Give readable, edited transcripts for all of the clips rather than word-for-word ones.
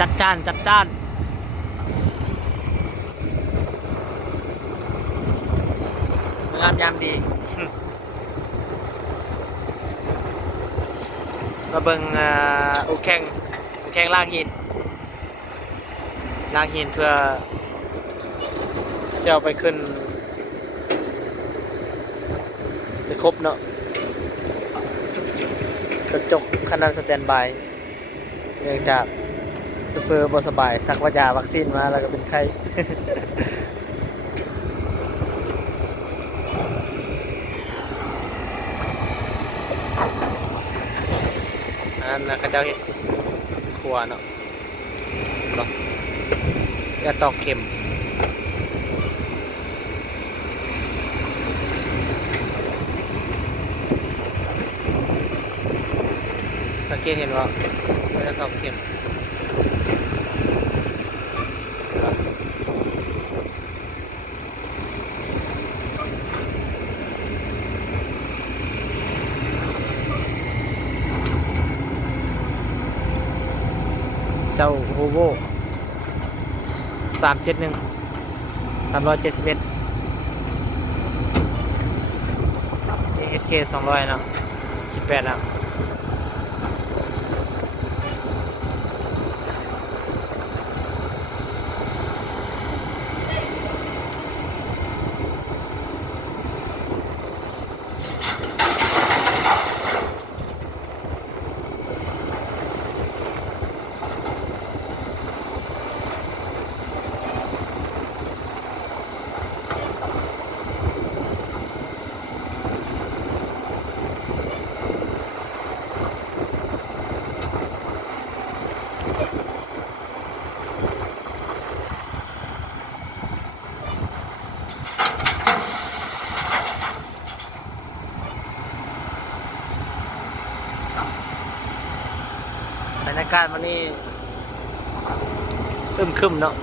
จัดจ้านจัดจ้านงามยามดีมาเบิ่งอุแข่งล่างหินเพื่อจะเอาไปขึ้นไปครบเนาะกระจกขนาดสแตนบายเนื่องจากซูเฟอร์บ่สบายสักวัคซีนมาแล้วก็เป็นไข้ อันนั้นเขาเจ้าเห็ดครัวเนาะเนาะยาตอกเข็มสังเกตเห็นว่ายาตอกเข็มเจ้าโฮโว371 371 HK 200เนาะ18แล้วบรรยากาศวันนี้อึมครึมเนาะ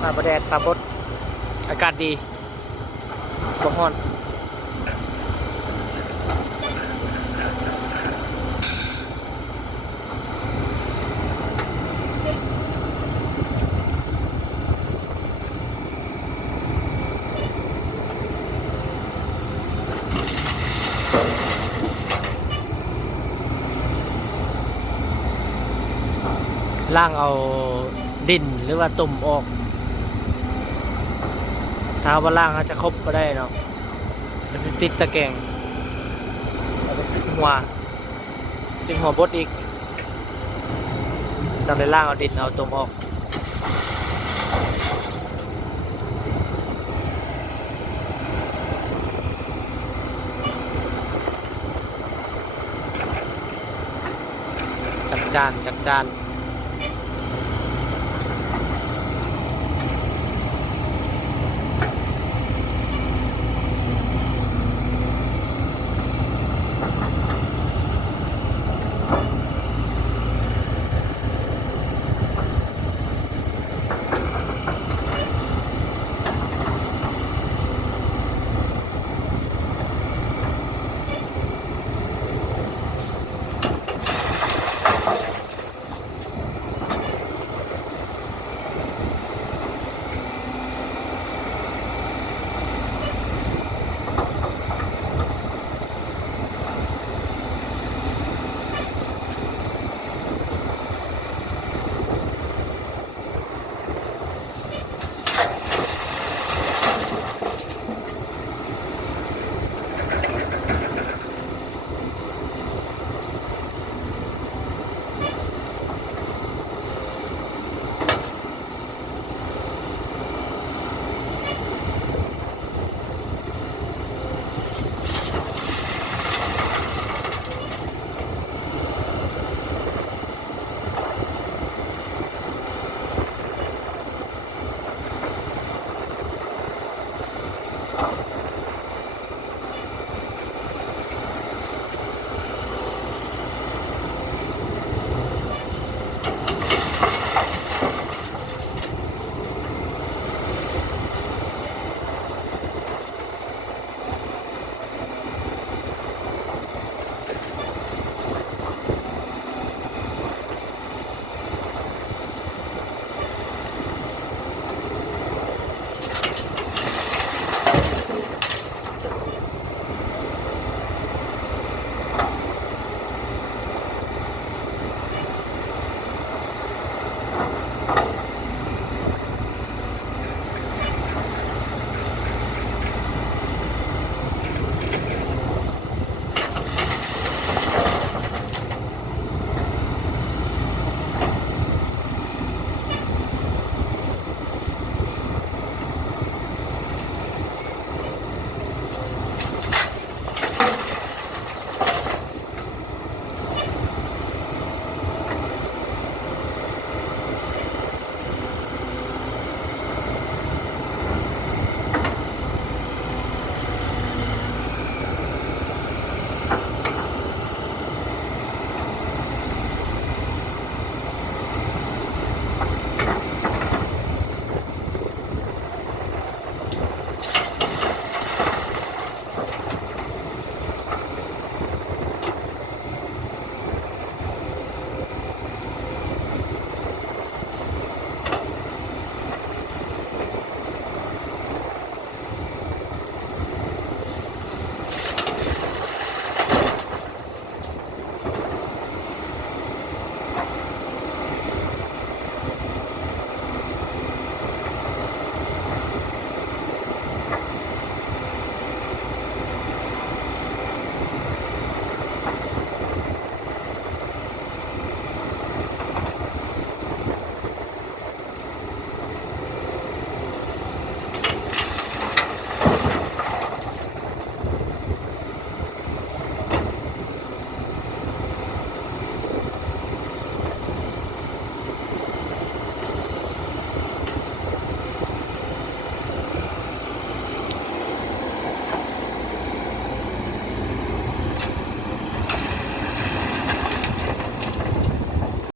ฟ้าบ่แดดฟ้าบดอากาศดีบ่ร้อนล่างเอาดินหรือว่าตุ่มออกถ้าว่าล่างเขาจะครบก็ได้เนาะมันจะติดตะแกรงแล้วก็ติดหัวบดอีกต้องไปล่างเอาดินเอาตุ่มออกจัดจาน